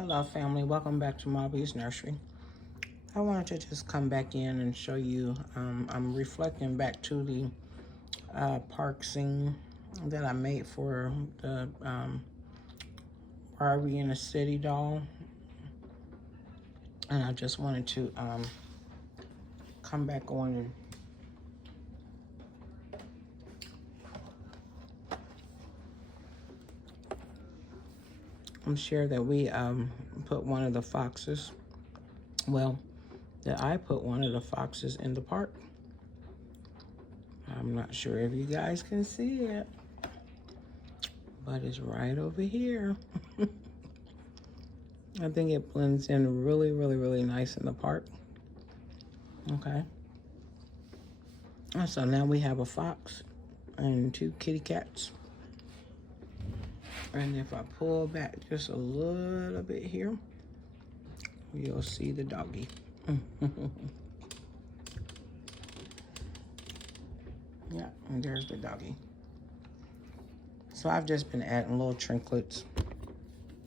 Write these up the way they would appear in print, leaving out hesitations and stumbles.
Hello family, welcome back to Mobby's Nursery. I wanted to just come back in and show you, I'm reflecting back to the park scene that I made for the Barbie in the City doll. And I just wanted to come back on and share that we put one of the foxes, that I put one of the foxes in the park. I'm not sure if you guys can see it, but it's right over here. I think it blends in really, really, really nice in the park. Okay. And so now we have a fox and two kitty cats. And if I pull back just a little bit here, you'll see the doggy. Yeah, and there's the doggy. So I've just been adding little trinkets.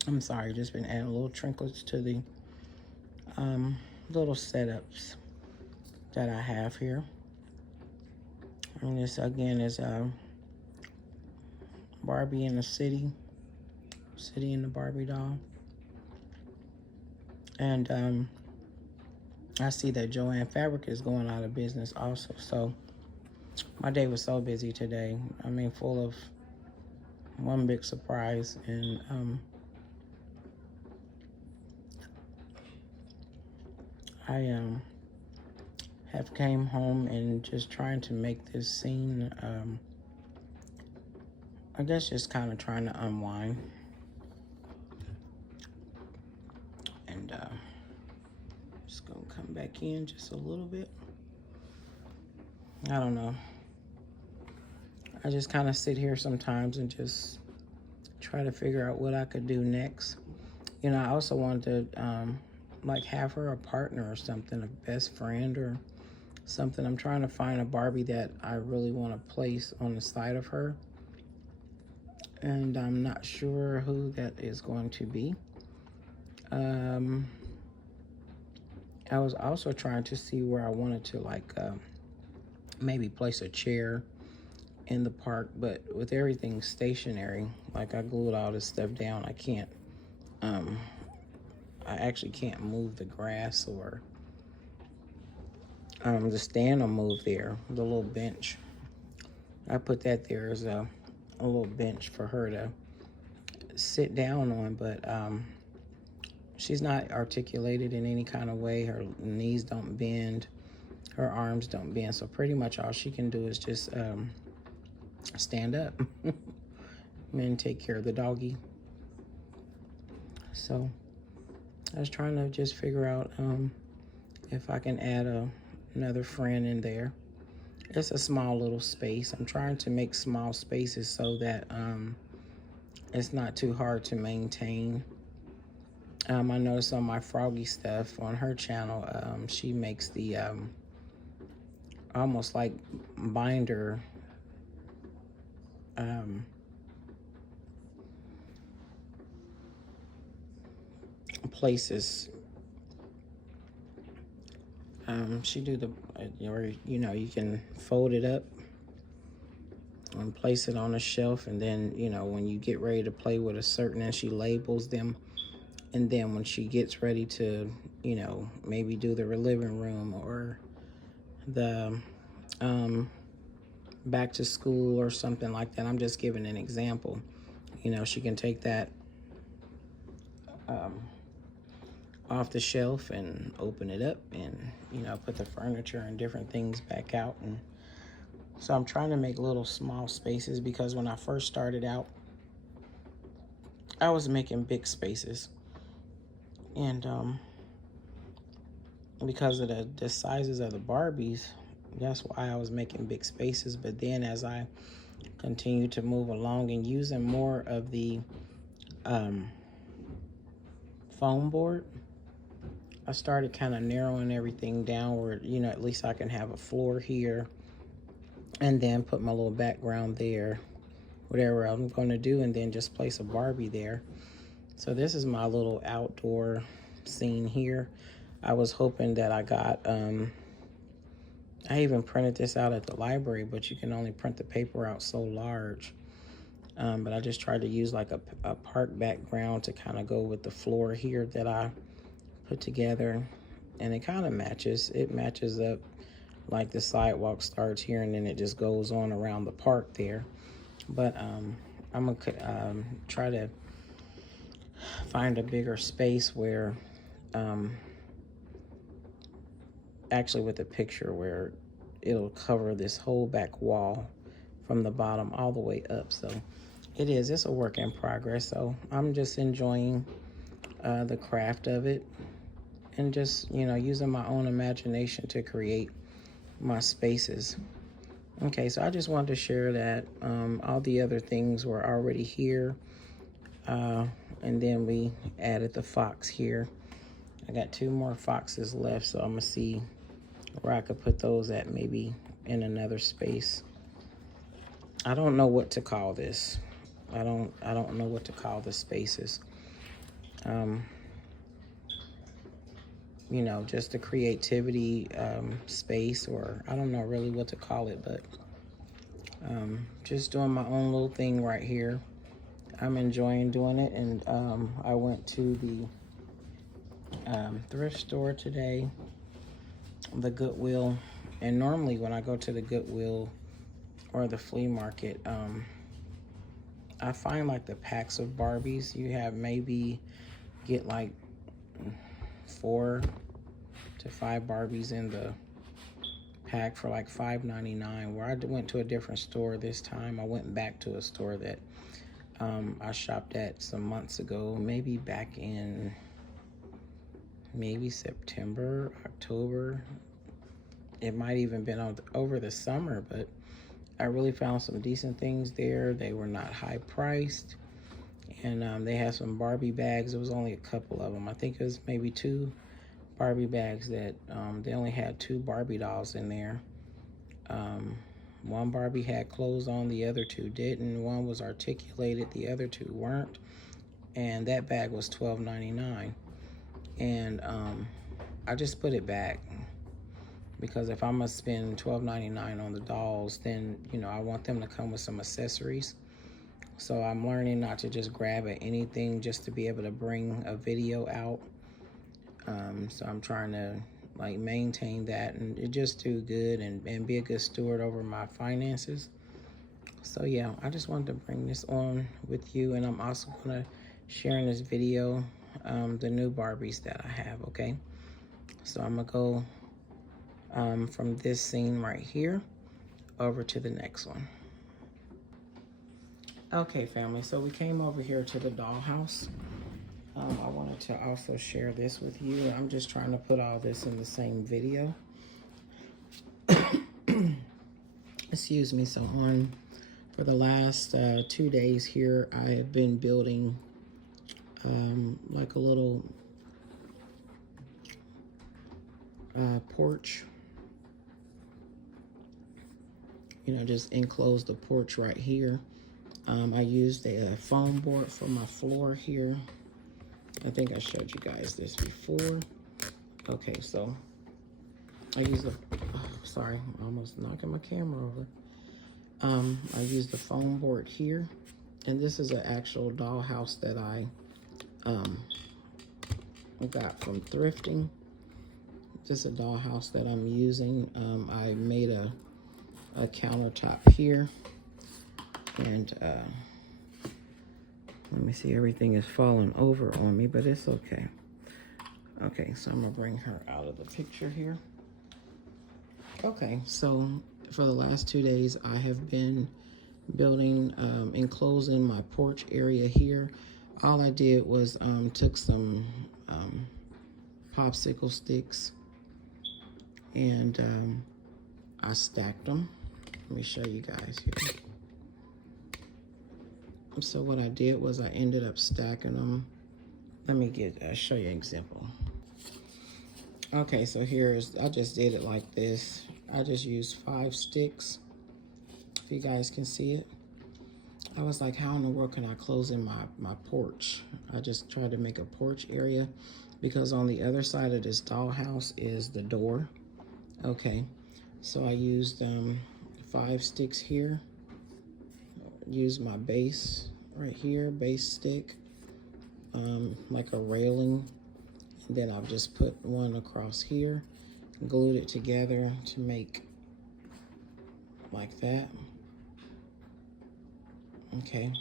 Just been adding little trinkets to the little setups that I have here. And this again is Barbie in the City in the Barbie doll. And I see that Joanne Fabric is going out of business also. So my day was so busy today. I mean, full of one big surprise. And I have came home and just trying to make this scene, I guess just kind of trying to unwind. And just gonna come back in just a little bit. I don't know. I just kind of sit here sometimes and just try to figure out what I could do next. You know, I also wanted to like have her a partner or something, a best friend or something. I'm trying to find a Barbie that I really want to place on the side of her. And I'm not sure who that is going to be. I was also trying to see where I wanted to like maybe place a chair in the park, but with everything stationary, like I glued all this stuff down, I can't, I actually can't move the grass or the stand will move there, the little bench. I put that there as a little bench for her to sit down on, but she's not articulated in any kind of way. Her knees don't bend, her arms don't bend, so pretty much all she can do is just stand up and take care of the doggy. So I was trying to just figure out if I can add another friend in there. It's a small little space. I'm trying to make small spaces so that it's not too hard to maintain. I noticed on my Froggy stuff on her channel, she makes the almost like binder places. She do the, or you know, you can fold it up and place it on a shelf, and then, you know, when you get ready to play with a certain, and she labels them, and then when she gets ready to, you know, maybe do the living room or the back to school or something like that, I'm just giving an example, you know, she can take that off the shelf and open it up and, you know, put the furniture and different things back out. And so I'm trying to make little small spaces, because when I first started out, I was making big spaces. And because of the sizes of the Barbies, that's why I was making big spaces. But then as I continued to move along and using more of the foam board, I started kind of narrowing everything down where, you know, at least I can have a floor here and then put my little background there, whatever I'm going to do, and then just place a Barbie there. So this is my little outdoor scene here. I was hoping that I got, I even printed this out at the library, but you can only print the paper out so large. But I just tried to use like a park background to kind of go with the floor here that I put together. And it kind of matches. It matches up, like the sidewalk starts here and then it just goes on around the park there. But I'm gonna try to find a bigger space where, actually with a picture where it'll cover this whole back wall from the bottom all the way up. So it's a work in progress. So I'm just enjoying the craft of it and just, using my own imagination to create my spaces. Okay, so I just wanted to share that. All the other things were already here. And then we added the fox here. I got 2 more foxes left, so I'm gonna see where I could put those at, maybe in another space. I don't know what to call this. I don't know what to call the spaces. Just the creativity space, or I don't know really what to call it, but just doing my own little thing right here. I'm enjoying doing it, and I went to the thrift store today, the Goodwill, and normally when I go to the Goodwill or the flea market, I find like the packs of Barbies, you have maybe get like 4 to 5 Barbies in the pack for like $5.99. Where I went to a different store this time. I went back to a store that I shopped at some months ago, maybe back in September, October. It might even been over the summer, but I really found some decent things there. They were not high priced, and they had some Barbie bags. It was only a couple of them. I think it was maybe 2 Barbie bags that they only had 2 Barbie dolls in there. One Barbie had clothes on, the other 2 didn't. One was articulated, the other 2 weren't. And that bag was $12.99. And I just put it back, because if I'm gonna spend $12.99 on the dolls, then I want them to come with some accessories. So I'm learning not to just grab at anything just to be able to bring a video out. So I'm trying to like maintain that and just do good and be a good steward over my finances. So yeah, I just wanted to bring this on with you, and I'm also gonna share in this video the new Barbies that I have. Okay, so I'm gonna go from this scene right here over to the next one. Okay, family, so we came over here to the dollhouse. I wanted to also share this with you. I'm just trying to put all this in the same video. Excuse me. So for the last 2 days here, I have been building like a little porch. Just enclose the porch right here. I used a foam board for my floor here. I think I showed you guys this before. Okay, so I use sorry, almost knocking my camera over. I used the foam board here, and this is an actual dollhouse that I got from thrifting. This is a dollhouse that I'm using. I made a countertop here, and let me see, everything is falling over on me, but it's okay. Okay, so I'm gonna bring her out of the picture here. Okay, so for the last 2 days, I have been building, enclosing my porch area here. All I did was took some popsicle sticks, and I stacked them. Let me show you guys here. So what I did was I ended up stacking them. Let me show you an example. Okay, so I just did it like this. I just used 5 sticks, if you guys can see it. I was like, how in the world can I close in my porch? I just tried to make a porch area because on the other side of this dollhouse is the door. Okay, so I used 5 sticks here. Use my base right here, base stick, like a railing. And then I've just put one across here, glued it together to make like that. Okay,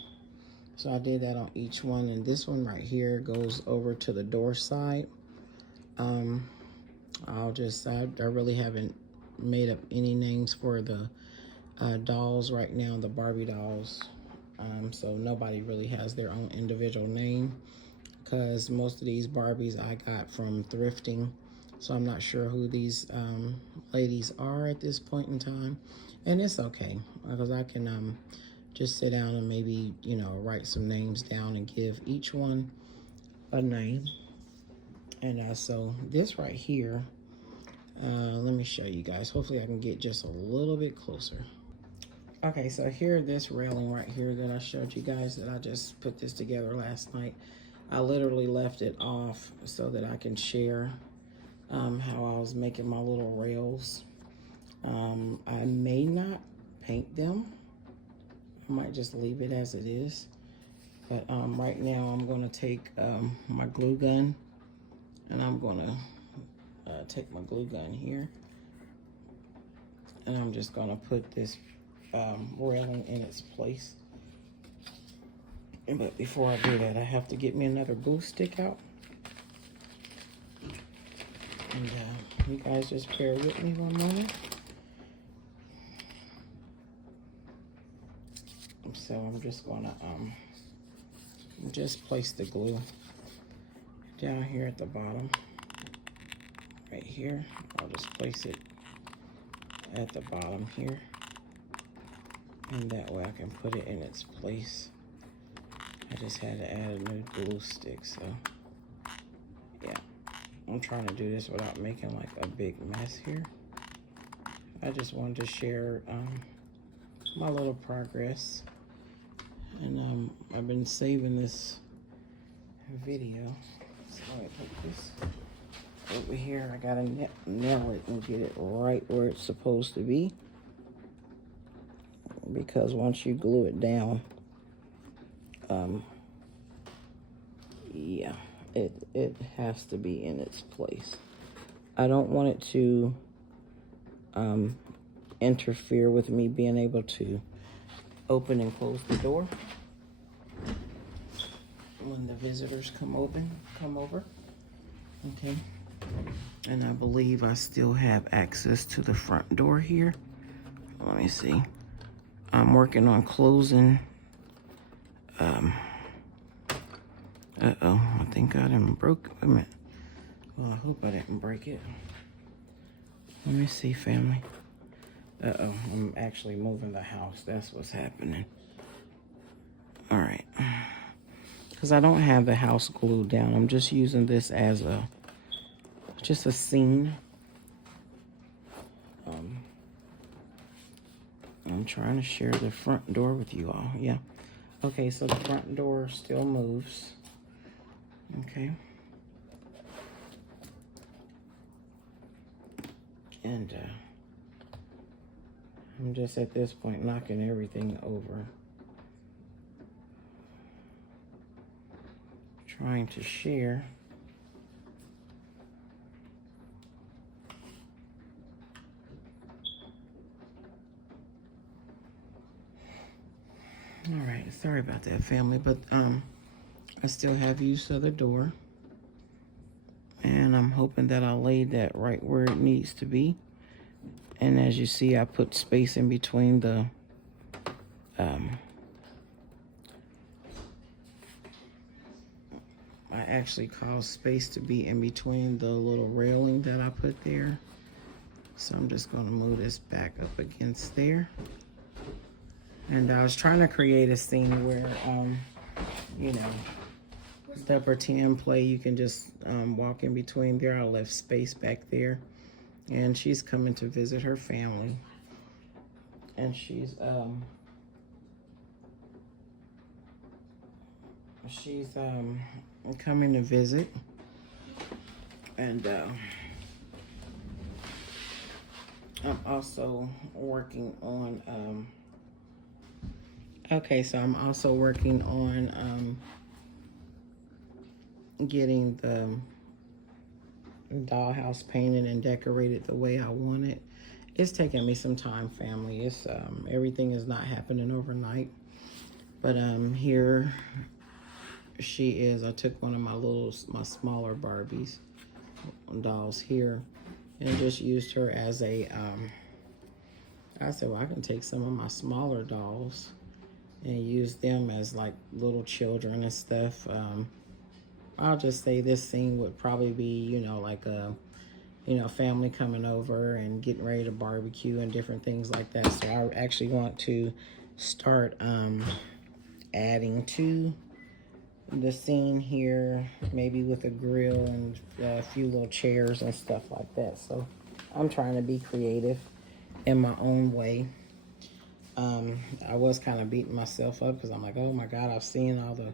so I did that on each one, and this one right here goes over to the door side. I really haven't made up any names for the dolls right now, the Barbie dolls. So nobody really has their own individual name because most of these Barbies I got from thrifting. So I'm not sure who these ladies are at this point in time. And it's okay because I can just sit down and maybe, you know, write some names down and give each one a name. And so this right here, let me show you guys. Hopefully I can get just a little bit closer. Okay, so here, this railing right here that I showed you guys that I just put this together last night. I literally left it off so that I can share how I was making my little rails. I may not paint them. I might just leave it as it is. But right now I'm gonna take my glue gun, and I'm gonna take my glue gun here, and I'm just gonna put this railing in its place. But before I do that, I have to get me another glue stick out. And you guys just bear with me one moment. So I'm just gonna just place the glue down here at the bottom, right here. I'll just place it at the bottom here, and that way I can put it in its place. I just had to add a new glue stick, so yeah. I'm trying to do this without making like a big mess here. I just wanted to share my little progress. And I've been saving this video. So let me put this over here. I gotta nail it and get it right where it's supposed to be. Because once you glue it down, yeah, it has to be in its place. I don't want it to interfere with me being able to open and close the door when the visitors come over. Okay, and I believe I still have access to the front door here. Let me see. I'm working on closing. I think I didn't broke. Wait a minute. Well, I hope I didn't break it. Let me see, family. I'm actually moving the house. That's what's happening. All right. Because I don't have the house glued down. I'm just using this as just a scene. I'm trying to share the front door with you all. Yeah. Okay, so the front door still moves. Okay. And I'm just at this point knocking everything over. Trying to share. All right, sorry about that, family, but I still have use of the door. And I'm hoping that I laid that right where it needs to be. And as you see, I put space in between the I actually caused space to be in between the little railing that I put there. So I'm just going to move this back up against there. And I was trying to create a scene where, you know, the pretend play, you can just walk in between there. I left space back there. And she's coming to visit her family. And she's she's coming to visit, and I'm also working on okay, so I'm also working on getting the dollhouse painted and decorated the way I want it. It's taking me some time, family. It's everything is not happening overnight. But here she is. I took one of my smaller Barbies dolls here and just used her as a I said, well, I can take some of my smaller dolls and use them as like little children and stuff. I'll just say this scene would probably be, you know, like a, you know, family coming over and getting ready to barbecue and different things like that. So I actually want to start adding to the scene here, maybe with a grill and a few little chairs and stuff like that. So I'm trying to be creative in my own way. I was kind of beating myself up because I'm like, oh my God, I've seen all the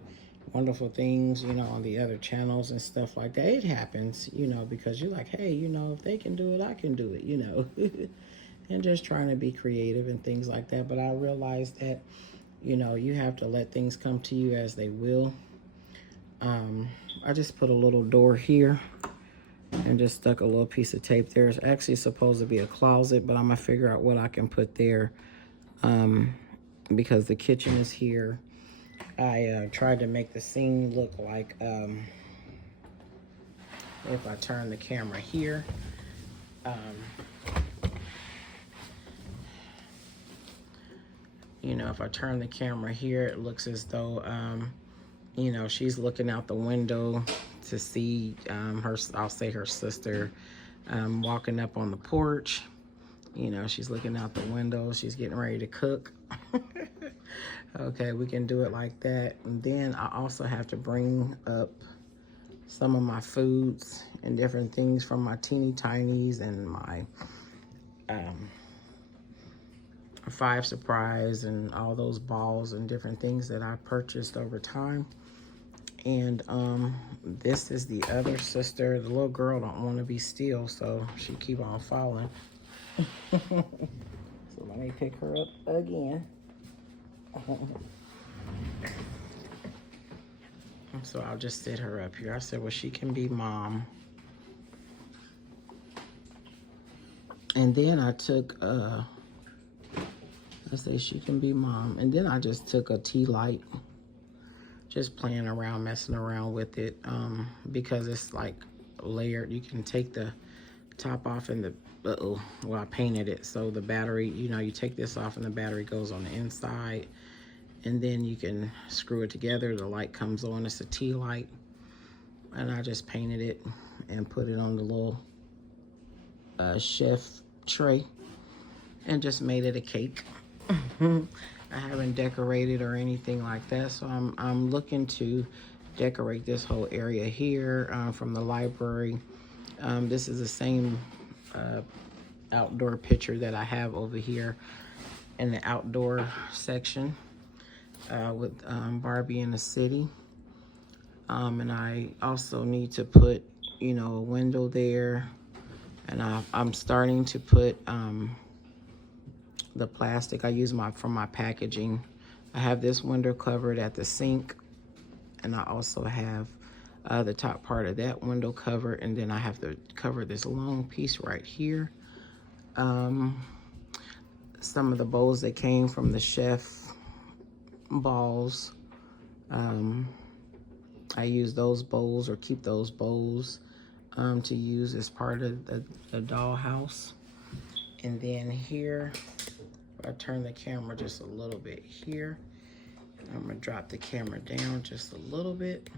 wonderful things, you know, on the other channels and stuff like that. It happens, you know, because you're like, hey, you know, if they can do it, I can do it, you know. And just trying to be creative and things like that. But I realized that, you know, you have to let things come to you as they will. I just put a little door here and just stuck a little piece of tape there. It's actually supposed to be a closet, but I'm gonna figure out what I can put there because the kitchen is here. I tried to make the scene look like if I turn the camera here, you know, if I turn the camera here, it looks as though you know, she's looking out the window to see I'll say her sister walking up on the porch. You know, she's looking out the window. She's getting ready to cook. Okay, we can do it like that. And then I also have to bring up some of my foods and different things from my teeny tinies and my Five Surprise and all those balls and different things that I purchased over time. And this is the other sister. The little girl don't want to be still, so she keep on falling. So let me pick her up again. So I'll just sit her up here. I said, well, she can be mom. And then I took, I say she can be mom. And then I just took a tea light, just playing around, messing around with it, because it's like layered. You can take the top off and the, well, I painted it. So the battery, you know, you take this off and the battery goes on the inside. And then you can screw it together. The light comes on. It's a tea light. And I just painted it and put it on the little chef tray and just made it a cake. I haven't decorated or anything like that. So I'm looking to decorate this whole area here from the library. This is the same outdoor picture that I have over here in the outdoor section. With Barbie in the city. And I also need to put, you know, a window there. And I'm starting to put the plastic I use from my packaging. I have this window covered at the sink. And I also have the top part of that window covered. And then I have to cover this long piece right here. Some of the bowls that came from the chef balls, I use those bowls or keep those bowls to use as part of the dollhouse. And then here, I turn the camera just a little bit here. I'm gonna drop the camera down just a little bit.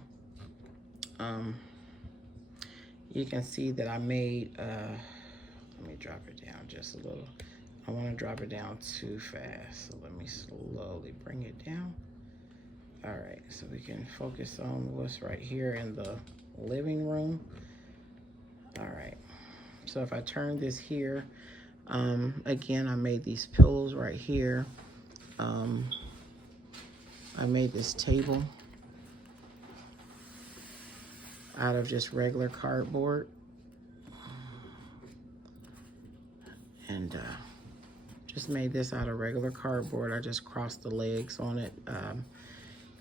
You can see that I made, let me drop it down just a little. I want to drop it down too fast, so let me slowly bring it down. All right, so we can focus on what's right here in the living room. All right, so if I turn this here, again, I made these pillows right here. I made this table out of just regular cardboard. And just made this out of regular cardboard. I just crossed the legs on it,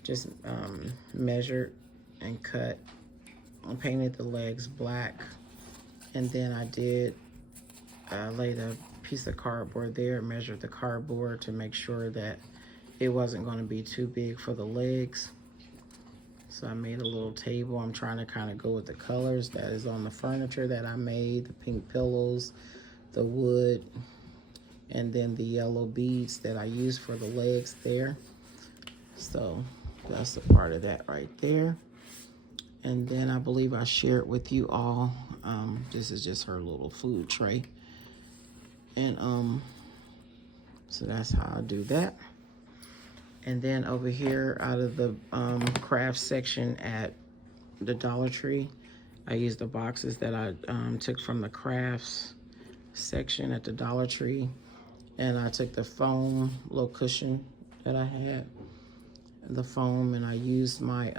just measured and cut and painted the legs black. And then I did laid a piece of cardboard there, measured the cardboard to make sure that it wasn't going to be too big for the legs. So I made a little table. I'm trying to kind of go with the colors that is on the furniture that I made, the pink pillows, the wood, and then the yellow beads that I used for the legs there. So that's a part of that right there. And then I believe I shared with you all, this is just her little food tray. And so that's how I do that. And then over here out of the craft section at the Dollar Tree, I used the boxes that I took from the crafts section at the Dollar Tree. And I took the foam little cushion that I had, the foam, and I used my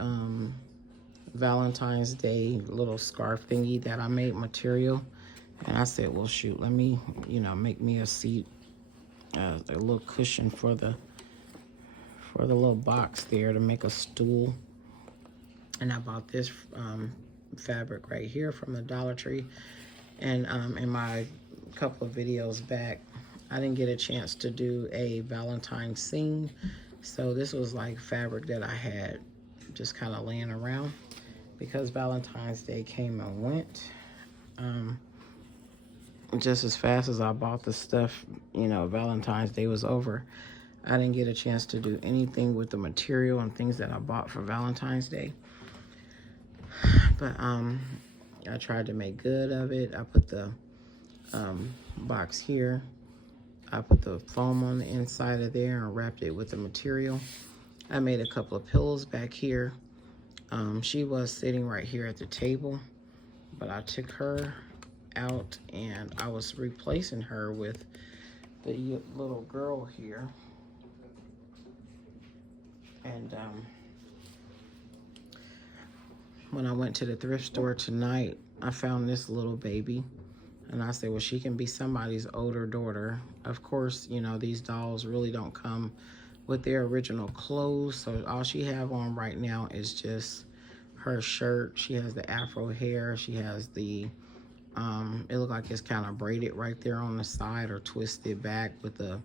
Valentine's Day little scarf thingy that I made material. And I said, well, shoot, let me, make me a seat, a little cushion for the little box there to make a stool. And I bought this fabric right here from the Dollar Tree. And in my couple of videos back, I didn't get a chance to do a Valentine's scene. So this was like fabric that I had just kind of laying around because Valentine's Day came and went. Just as fast as I bought the stuff, Valentine's Day was over. I didn't get a chance to do anything with the material and things that I bought for Valentine's Day. But I tried to make good of it. I put the box here. I put the foam on the inside of there and wrapped it with the material. I made a couple of pillows back here. She was sitting right here at the table, but I took her out and I was replacing her with the little girl here. And when I went to the thrift store tonight, I found this little baby. And I said, well, she can be somebody's older daughter. Of course, these dolls really don't come with their original clothes. So all she have on right now is just her shirt. She has the afro hair. She has the, it looked like it's kind of braided right there on the side or twisted back with the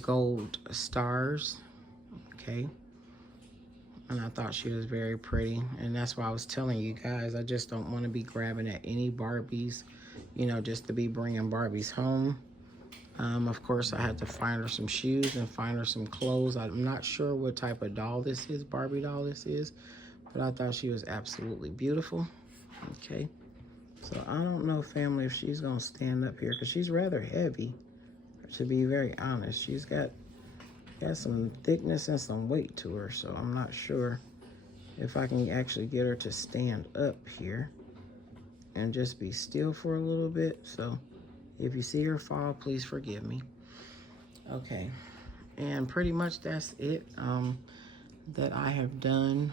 gold stars. Okay. And I thought she was very pretty. And that's why I was telling you guys, I just don't want to be grabbing at any Barbies, just to be bringing Barbies home. Of course, I had to find her some shoes and find her some clothes. I'm not sure what type of doll this is, Barbie doll this is, but I thought she was absolutely beautiful. Okay. So I don't know, family, if she's going to stand up here because she's rather heavy, to be very honest. She's got some thickness and some weight to her, so I'm not sure if I can actually get her to stand up here and just be still for a little bit. So if you see her fall, please forgive me. Okay, and pretty much that's it that I have done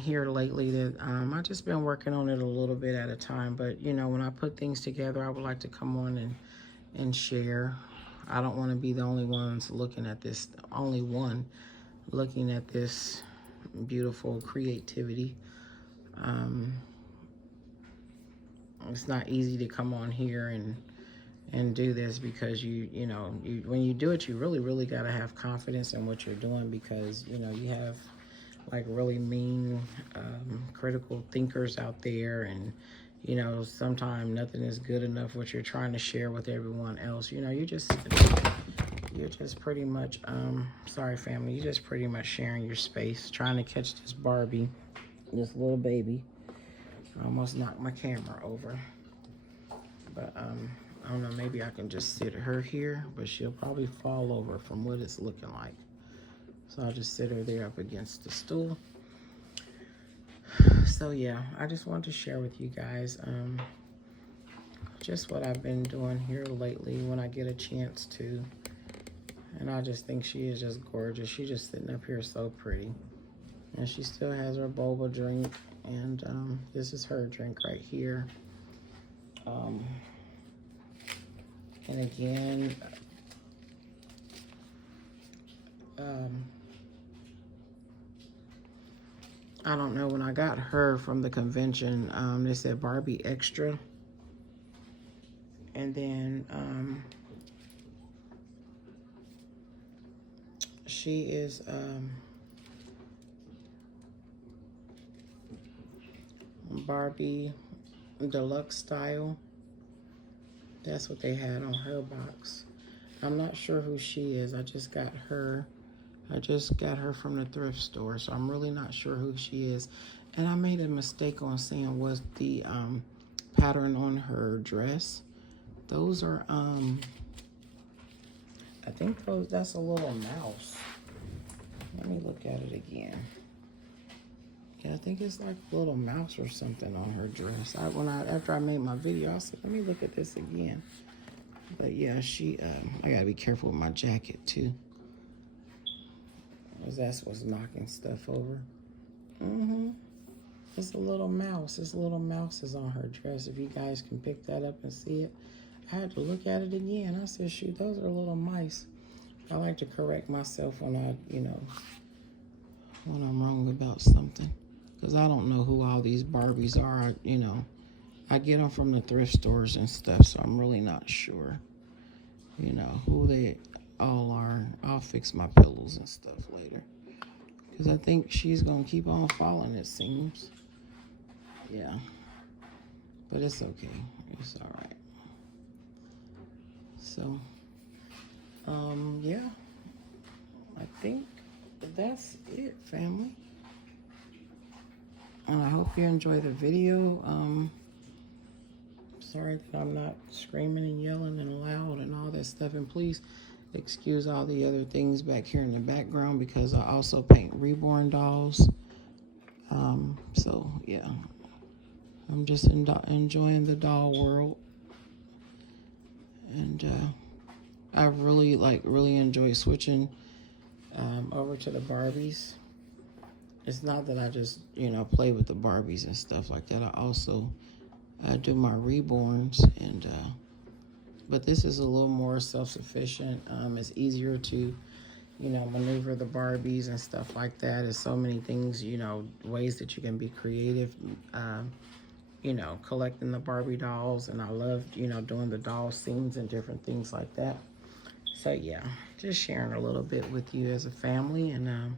here lately. That I've just been working on it a little bit at a time, but when I put things together, I would like to come on and share. I don't want to be the only ones looking at this, only one looking at this beautiful creativity. It's not easy to come on here and do this because when you do it, you really got to have confidence in what you're doing because, you have like really mean, critical thinkers out there, and sometimes nothing is good enough what you're trying to share with everyone else. You're just pretty much, sorry family, you're just pretty much sharing your space, trying to catch this Barbie, this little baby. I almost knocked my camera over. But I don't know, maybe I can just sit her here, but she'll probably fall over from what it's looking like. So I'll just sit her there up against the stool. So yeah, I just wanted to share with you guys just what I've been doing here lately when I get a chance to. And I just think she is just gorgeous. She's just sitting up here so pretty. And she still has her boba drink. And this is her drink right here. And again, I don't know, when I got her from the convention, they said Barbie Extra. And then she is Barbie Deluxe Style. That's what they had on her box. I'm not sure who she is. I just got her from the thrift store, so I'm really not sure who she is. And I made a mistake on saying was the pattern on her dress. Those are I think that's a little mouse. Let me look at it again. Yeah, I think it's like a little mouse or something on her dress. After I made my video, I said, let me look at this again. But yeah, I gotta be careful with my jacket too, because that's what's knocking stuff over. It's a little mouse. This little mouse is on her dress. If you guys can pick that up and see it. I had to look at it again. I said, shoot, those are little mice. I like to correct myself when when I'm wrong about something. Because I don't know who all these Barbies are. I get them from the thrift stores and stuff, so I'm really not sure, who they all are. I'll fix my pillows and stuff later. Because I think she's going to keep on falling, it seems. Yeah. But it's okay. It's all right. So, yeah. I think that's it, family. And I hope you enjoy the video. Sorry that I'm not screaming and yelling and loud and all that stuff. And please excuse all the other things back here in the background, because I also paint reborn dolls. So yeah, I'm just enjoying the doll world. And I really enjoy switching over to the Barbies. It's not that I just, play with the Barbies and stuff like that. I also do my reborns, and but this is a little more self-sufficient. It's easier to, maneuver the Barbies and stuff like that. There's so many things, ways that you can be creative, collecting the Barbie dolls. And I love, doing the doll scenes and different things like that. So yeah, just sharing a little bit with you as a family. And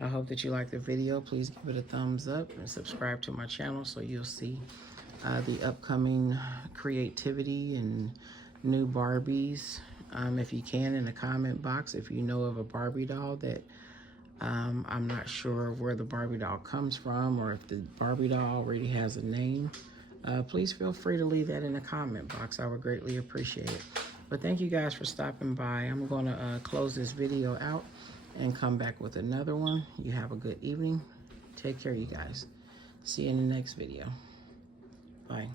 I hope that you like the video. Please give it a thumbs up and subscribe to my channel so you'll see the upcoming creativity and new Barbies. If you can, in the comment box, if you know of a Barbie doll that I'm not sure where the Barbie doll comes from, or if the Barbie doll already has a name, please feel free to leave that in the comment box. I would greatly appreciate it. But thank you guys for stopping by. I'm going to close this video out and come back with another one. You have a good evening. Take care, you guys. See you in the next video. Bye.